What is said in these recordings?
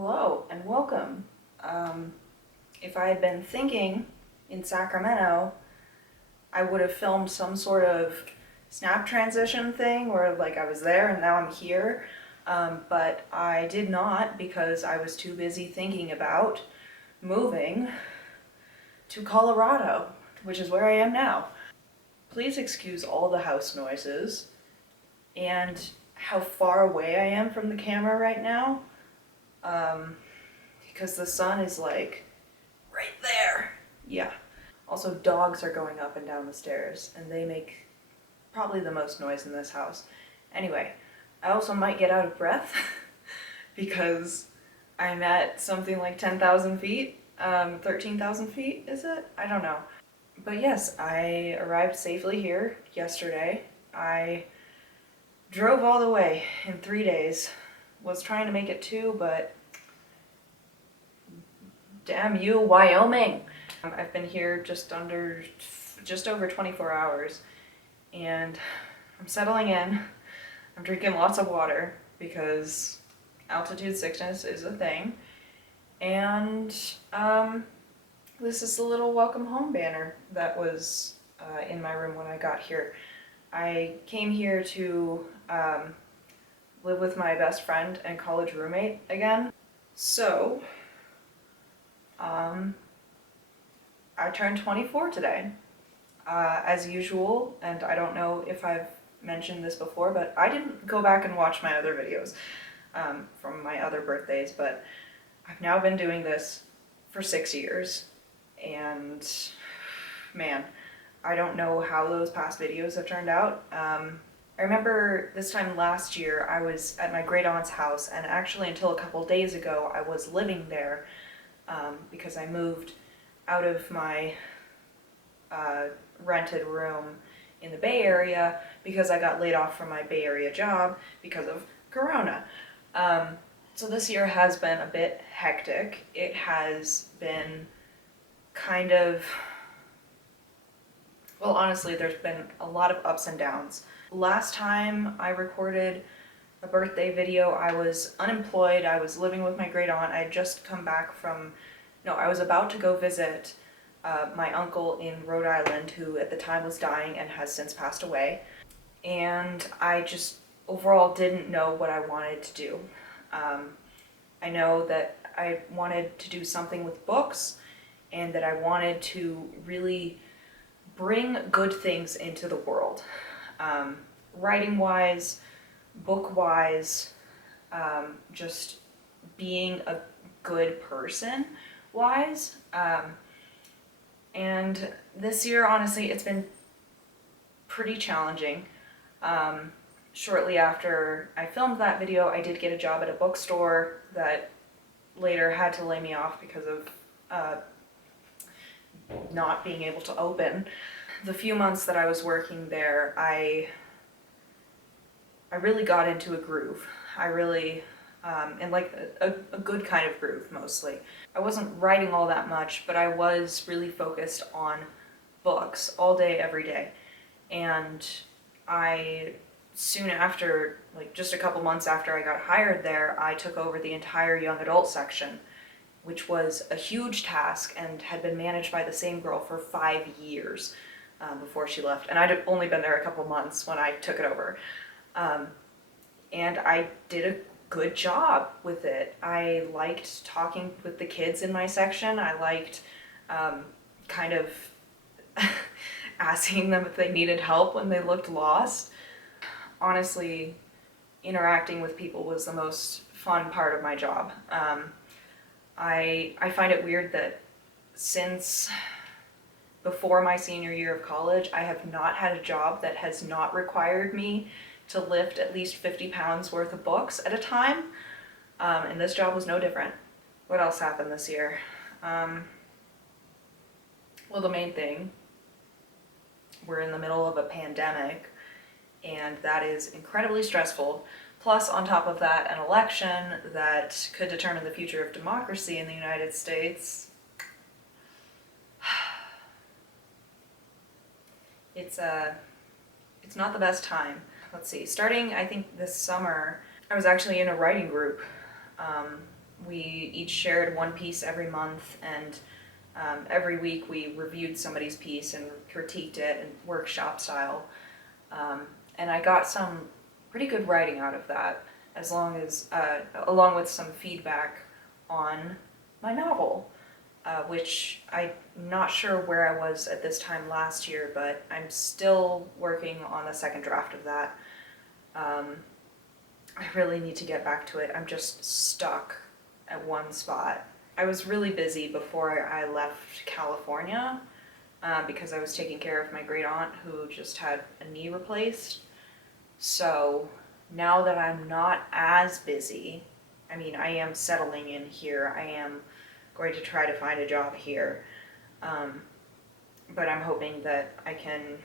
Hello and welcome. If I had been thinking in Sacramento, I would have filmed some sort of snap transition thing where I was there and now I'm here. But I did not because I was too busy thinking about moving to Colorado, which is where I am now. Please excuse all the house noises and how far away I am from the camera right now. Because the sun is right there. Yeah. Also, dogs are going up and down the stairs, and they make probably the most noise in this house. Anyway, I also might get out of breath because I'm at something like 10,000 feet. 13,000 feet, is it? I don't know. But yes, I arrived safely here yesterday. I drove all the way in 3 days. Was trying to make it 2, but damn you, Wyoming! I've been here just over 24 hours, and I'm settling in. I'm drinking lots of water because altitude sickness is a thing, and this is the little welcome home banner that was in my room when I got here. I came here to live with my best friend and college roommate again. So, I turned 24 today, as usual, and I don't know if I've mentioned this before, but I didn't go back and watch my other videos from my other birthdays, but I've now been doing this for 6 years, and man, I don't know how those past videos have turned out. I remember this time last year I was at my great aunt's house, and actually until a couple days ago I was living there because I moved out of my rented room in the Bay Area because I got laid off from my Bay Area job because of Corona. So this year has been a bit hectic. It has been kind of, well, honestly, there's been a lot of ups and downs. Last time I recorded a birthday video, I was unemployed. I was living with my great aunt. I had just come back from, no, I was about to go visit my uncle in Rhode Island, who at the time was dying and has since passed away. And I just overall didn't know what I wanted to do. I know that I wanted to do something with books and that I wanted to really bring good things into the world. Writing-wise, book-wise, just being a good person-wise. And this year, honestly, it's been pretty challenging. Shortly after I filmed that video, I did get a job at a bookstore that later had to lay me off because of not being able to open. The few months that I was working there, I really got into a groove. I really, and a good kind of groove mostly. I wasn't writing all that much, but I was really focused on books all day, every day. And I, soon after, just a couple months after I got hired there, I took over the entire young adult section, which was a huge task and had been managed by the same girl for 5 years before she left. And I'd only been there a couple months when I took it over. And I did a good job with it. I liked talking with the kids in my section. I liked kind of asking them if they needed help when they looked lost. Honestly, interacting with people was the most fun part of my job. I find it weird that since before my senior year of college, I have not had a job that has not required me to lift at least 50 pounds worth of books at a time. And this job was no different. What else happened this year? Well, the main thing, we're in the middle of a pandemic, and that is incredibly stressful. Plus, on top of that, an election that could determine the future of democracy in the United States. It's not the best time. Let's see, starting I think this summer, I was actually in a writing group We each shared one piece every month, and every week we reviewed somebody's piece and critiqued it in workshop style. And I got some pretty good writing out of that, as long as along with some feedback on my novel, which I'm not sure where I was at this time last year, but I'm still working on the second draft of that. I really need to get back to it. I'm just stuck at one spot. I was really busy before I left California because I was taking care of my great aunt who just had a knee replaced. So now that I'm not as busy, I mean, I am settling in here. I am going to try to find a job here. But I'm hoping that I can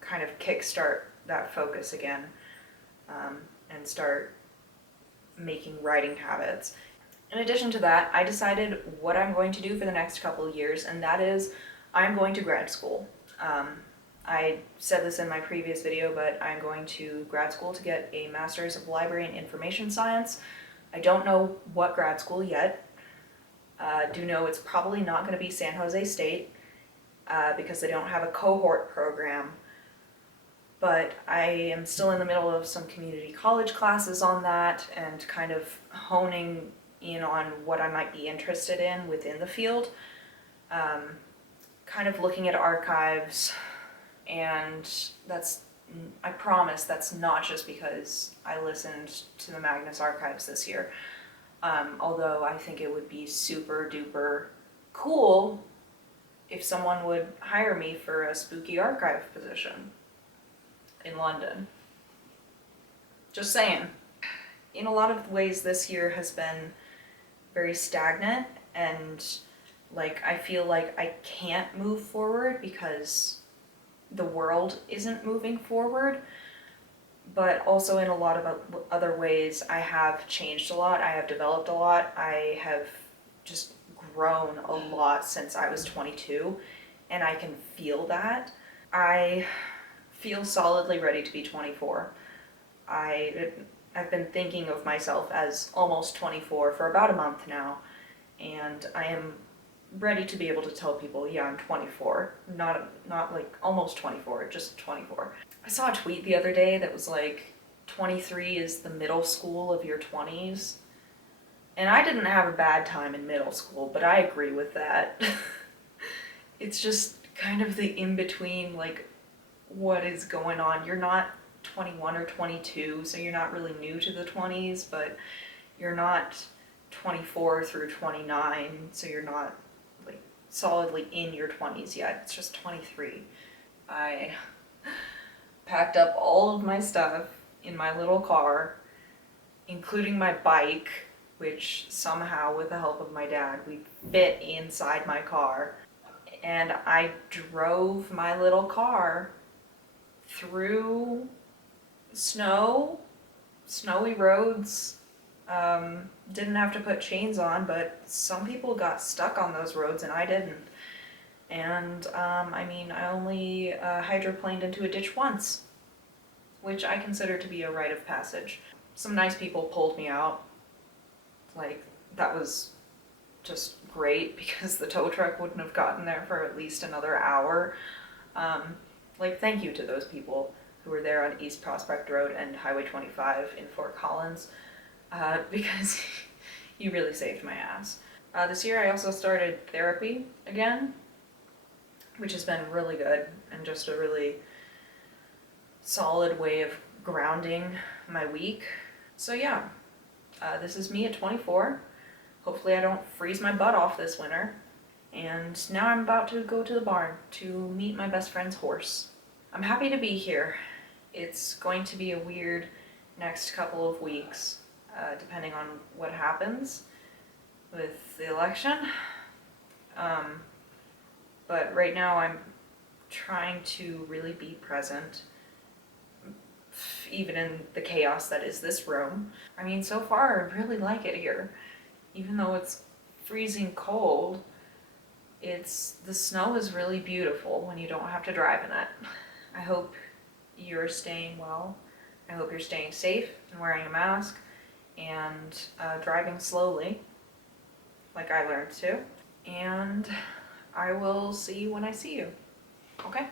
kind of kickstart that focus again, and start making writing habits. In addition to that, I decided what I'm going to do for the next couple of years, and that is I'm going to grad school. I said this in my previous video, but I'm going to grad school to get a Master's of Library and Information Science. I don't know what grad school yet. Do know it's probably not going to be San Jose State because they don't have a cohort program. But I am still in the middle of some community college classes on that and kind of honing in on what I might be interested in within the field. Kind of looking at archives, and that's, I promise that's not just because I listened to the Magnus Archives this year. Although I think it would be super duper cool if someone would hire me for a spooky archive position in London. Just saying. In a lot of ways, this year has been very stagnant, and like I feel like I can't move forward because the world isn't moving forward. But also in a lot of other ways, I have changed a lot. I have developed a lot. I have just grown a lot since I was 22, and I can feel that. I feel solidly ready to be 24. I've been thinking of myself as almost 24 for about a month now, and I am ready to be able to tell people, yeah, I'm 24. Not like almost 24, just 24. I saw a tweet the other day that was like, 23 is the middle school of your 20s. And I didn't have a bad time in middle school, but I agree with that. It's just kind of the in-between, like, what is going on. You're not 21 or 22, so you're not really new to the 20s, but you're not 24 through 29, so you're not like solidly in your 20s yet. It's just 23. I packed up all of my stuff in my little car, including my bike, which somehow, with the help of my dad, we fit inside my car. And I drove my little car through snowy roads. Didn't have to put chains on, but some people got stuck on those roads and I didn't. And I mean, I only hydroplaned into a ditch once, which I consider to be a rite of passage. Some nice people pulled me out. Like, that was just great because the tow truck wouldn't have gotten there for at least another hour. Like, thank you to those people who were there on East Prospect Road and Highway 25 in Fort Collins, because you really saved my ass. This year I also started therapy again, which has been really good and just a really solid way of grounding my week. So yeah, this is me at 24. Hopefully I don't freeze my butt off this winter. And now I'm about to go to the barn to meet my best friend's horse. I'm happy to be here. It's going to be a weird next couple of weeks, depending on what happens with the election. But right now I'm trying to really be present, even in the chaos that is this room. I mean, so far I really like it here. Even though it's freezing cold, the snow is really beautiful when you don't have to drive in it. I hope you're staying well. I hope you're staying safe and wearing a mask and driving slowly. like I learned to. And I will see you when I see you. Okay?